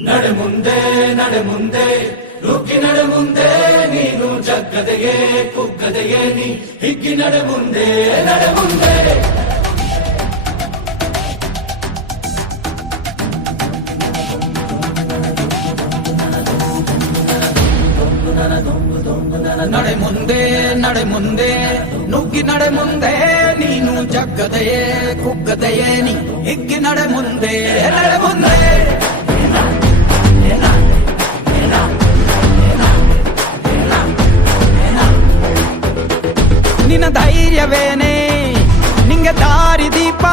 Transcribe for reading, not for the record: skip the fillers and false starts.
ನಡೆ ಮುಂದೆ ನಡೆ ಮುಂದೆ ನುಗ್ಗಿ ನಡೆ ಮುಂದೆ ನೀನು ಜಗ್ಗದೆಯೇ ಕುಗ್ಗದೆಯೇ ನೀ ಹಿಗ್ಗಿ ನಡೆ ಮುಂದೆ ನಡೆ ಮುಂದೆ ನಡೆ ಮುಂದೆ ನಡೆ ಮುಂದೆ ನುಗ್ಗಿ ನಡೆ ಮುಂದೆ ನೀನು ಜಗ್ಗದೆಯೇ ಕುಗ್ಗದೆಯೇ ನೀ ಹಿಗ್ಗಿ ನಡೆ ಮುಂದೆ ನಡೆ ಮುಂದೆ ನಿನ್ನ ಧೈರ್ಯವೇನೆ ನಿಂಗೆ ದಾರಿ ದೀಪ